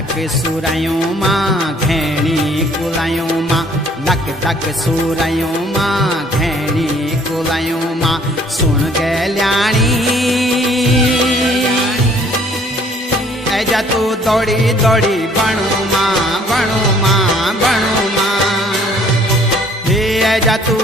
धक सुरायों मां घेणी कुलायों मां धक धक सुरायों मां घेणी कुलायों मां सुन गल्याणी ऐजा तू दौड़ी दौड़ी बणू मां बणू मां बणू मां हे ऐजा तू